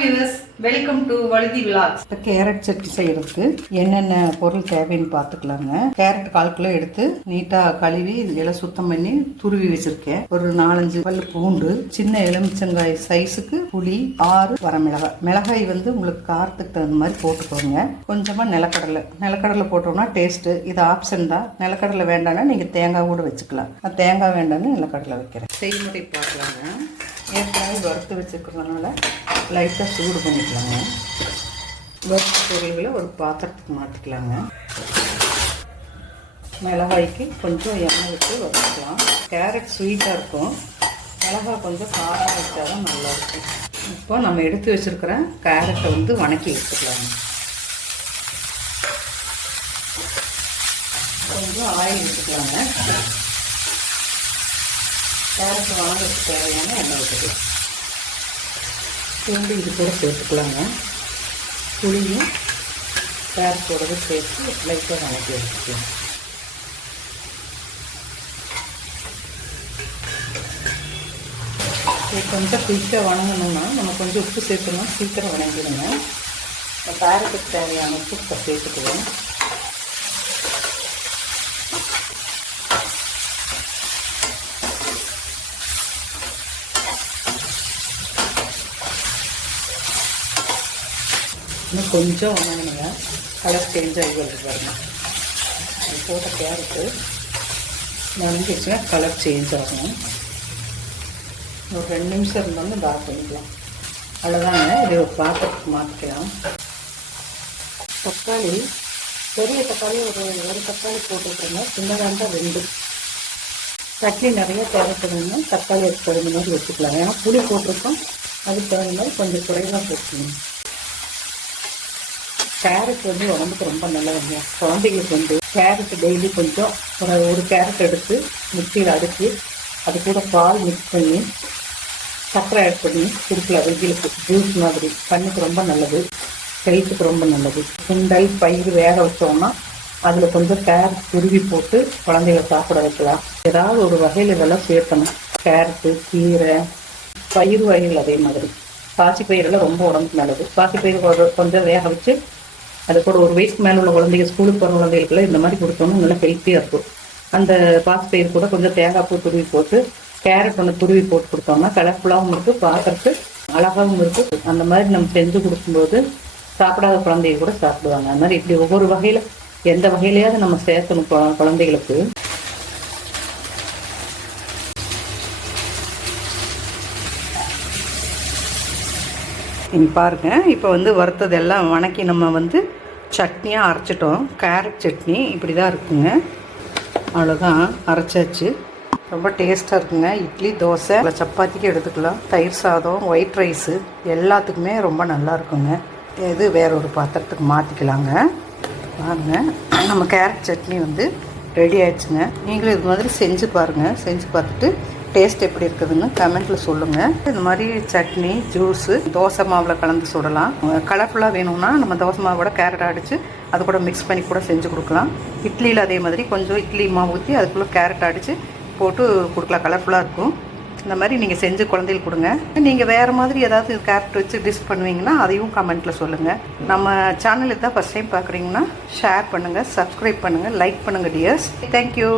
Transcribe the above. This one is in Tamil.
Viewers, welcome to Vazhuthi vlogs. Carrot chutney செய்யறதுக்கு என்னென்ன பொருள் தேவைன்னு பார்த்துக்கலாங்க. கேரட் 1/4 கிலோ எடுத்து நீட்டாக கழுவி எல்லாம் சுத்தம் பண்ணி துருவி வச்சிருக்கேன். ஒரு 4-5 பல்லு பூண்டு, சின்ன எலுமிச்சங்காய் சைஸுக்கு புளி, 6 வரமிளகாய். மிளகாய் உங்களுக்கு காரத்துக்கு தகுந்த மாதிரி போட்டுக்கோங்க. கொஞ்சமாக நிலக்கடலை போட்டோம்னா டேஸ்ட்டு. இது ஆப்ஷன் தான். நிலக்கடலை வேண்டாம்னா நீங்கள் தேங்காய் கூட வச்சுக்கலாம். நான் தேங்காய் வேண்டாம்னு நிலக்கடலை வைக்கிறேன். செய்முறை பார்க்கலாங்க. ஏற்கனவே வறுத்து வச்சுக்கிறதுனால லைட்டாக சூடு பண்ணிக்கலாங்க. வறுத்த பொருள்களை ஒரு பாத்திரத்துக்கு மாற்றிக்கலாங்க. மிளகாய்க்கு கொஞ்சம் எண்ணெய் விட்டு வறுத்துக்கலாம். கேரட் ஸ்வீட்டாக இருக்கும், மிளகாய் கொஞ்சம் காரம் வச்சா தான் நல்லாயிருக்கும். இப்போ நம்ம எடுத்து வச்சுருக்கிற கேரட்டை வணக்கி எடுத்துக்கலாங்க. கொஞ்சம் ஆயில் விட்டுக்கலாங்க. கேரட் வணங்கிறதுக்கு தேவையான எண்ணெய் விட்டுக்கலாம். பூண்டு இது கூட சேர்த்துக்கலாங்க. புளியும் கேரட்டோடவே சேர்த்து லைட்டாக வணக்கி எடுத்துக்கலாம். இது கொஞ்சம் குயிக்காக வணங்கணும்னா நம்ம கொஞ்சம் உப்பு சேர்க்கணும். சீக்கிரம் வணங்கிடுங்க. கேரட்டுக்கு தேவையான உப்பு சேர்த்துக்குவோம். இன்னும் கொஞ்சம் வணங்கினுங்க. கலர் சேஞ்ச் ஆகி வருது பாருங்க. அது போட்ட கேரட்டு வணங்கிடுச்சுன்னா கலர் சேஞ்ச் ஆகும். ஒரு 2 நிமிஷம் இருந்தாலும் இந்த ஆஃப் பண்ணிக்கலாம். அவ்வளோதாங்க. இது ஒரு பாத்திரத்துக்கு மாற்றிக்கலாம். தக்காளி, பெரிய தக்காளி ஒரு தக்காளி போட்டுருக்கோங்க. சின்னதாக இருந்தால் 2. சட்னி நிறைய தேவைப்படுதுன்னா தக்காளி அதுக்கு தகுந்த மாதிரி வச்சுக்கலாம். ஏன்னா புளி போட்டிருக்கோம், அதுக்கு தகுந்த மாதிரி கொஞ்சம் குறைவாக போட்டுக்கணும். கேரட் உடம்புக்கு ரொம்ப நல்லதுங்க. குழந்தைங்களுக்கு கேரட் டெய்லி கொஞ்சம் ஒரு கேரட் எடுத்து மிக்சியில் அடித்து அது கூட பால் மிக்ஸ் பண்ணி சர்க்கரை ஆட் பண்ணி கொடுக்கலாம். வெஜ்ஜிலுக்கு ஜூஸ் மாதிரி கண்ணுக்கு ரொம்ப நல்லது, ஹெல்த்துக்கு ரொம்ப நல்லது. சுண்டல் பயிர் வேக வச்சோம்னா அதில் கொஞ்சம் கேரட் துருவி போட்டு குழந்தைகளை சாப்பிட வைக்கலாம். ஏதாவது ஒரு வகையில் இதெல்லாம் சேர்க்கணும். கேரட்டு, கீரை, பயிர் வகைகள் அதே மாதிரி. பாசிப்பயிரெல்லாம் ரொம்ப உடம்புக்கு நல்லது. பாசிப்பயிர் கொஞ்சம் வேக வச்சு அது கூட ஒரு வயசுக்கு மேலே உள்ள குழந்தைங்க, ஸ்கூலுக்கு போகிற குழந்தைகளுக்குலாம் இந்த மாதிரி கொடுத்தோம்னா நல்லா ஹெல்த்தியாக இருக்கும். அந்த பாசிப்பயிர் கூட கொஞ்சம் தேங்காய் பூ துருவி போட்டு கேரட் துருவி போட்டு கொடுத்தோம்னா கலர்ஃபுல்லாகவும் இருக்குது, பார்க்கறதுக்கு அழகாகவும் இருக்குது. அந்த மாதிரி நம்ம செஞ்சு கொடுக்கும்போது சாப்பிடாத குழந்தைங்க கூட சாப்பிடுவாங்க. அது மாதிரி இப்படி ஒவ்வொரு வகையில் எந்த வகையிலையாவது நம்ம சேர்க்கணும் குழந்தைகளுக்கு. பாருங்கள், இப்போ வறுத்ததெல்லாம் வணக்கி நம்ம சட்னியாக அரைச்சிட்டோம். கேரட் சட்னி இப்படி தான் இருக்குங்க. அவ்வளோதான், அரைச்சாச்சு. ரொம்ப டேஸ்ட்டாக இருக்குங்க. இட்லி, தோசை, சப்பாத்திக்கு எடுத்துக்கலாம். தயிர் சாதம், ஒயிட் ரைஸு எல்லாத்துக்குமே ரொம்ப நல்லா இருக்குங்க. இது வேற ஒரு பாத்திரத்துக்கு மாற்றிக்கலாங்க. பாருங்கள், நம்ம கேரட் சட்னி ரெடி ஆயிடுச்சுங்க. நீங்களும் இது மாதிரி செஞ்சு பாருங்கள். செஞ்சு பார்த்துட்டு டேஸ்ட் எப்படி இருக்குதுன்னு கமெண்ட்டில் சொல்லுங்கள். இந்த மாதிரி சட்னி, ஜூஸு தோசை மாவில் கலந்து சுடலாம். கலர்ஃபுல்லாக வேணும்னா நம்ம தோசை மாவோட கேரட் அடித்து அது கூட மிக்ஸ் பண்ணி கூட செஞ்சு கொடுக்கலாம். இட்லியில் அதே மாதிரி கொஞ்சம் இட்லி மாவு ஊற்றி அதுக்குள்ளே கேரட் அடித்து போட்டு கொடுக்கலாம். கலர்ஃபுல்லாக இருக்கும். இந்த மாதிரி நீங்கள் செஞ்சு குழந்தைகளுக்கு கொடுங்க. நீங்கள் வேறு மாதிரி ஏதாவது கேரட் வச்சு டிஷ் பண்ணுவீங்கன்னா அதையும் கமெண்ட்டில் சொல்லுங்கள். நம்ம சேனலுக்கு தான் ஃபஸ்ட் டைம் பார்க்குறீங்கன்னா ஷேர் பண்ணுங்கள், சப்ஸ்கிரைப் பண்ணுங்கள், லைக் பண்ணுங்கள் டியர்ஸ். தேங்க்யூ.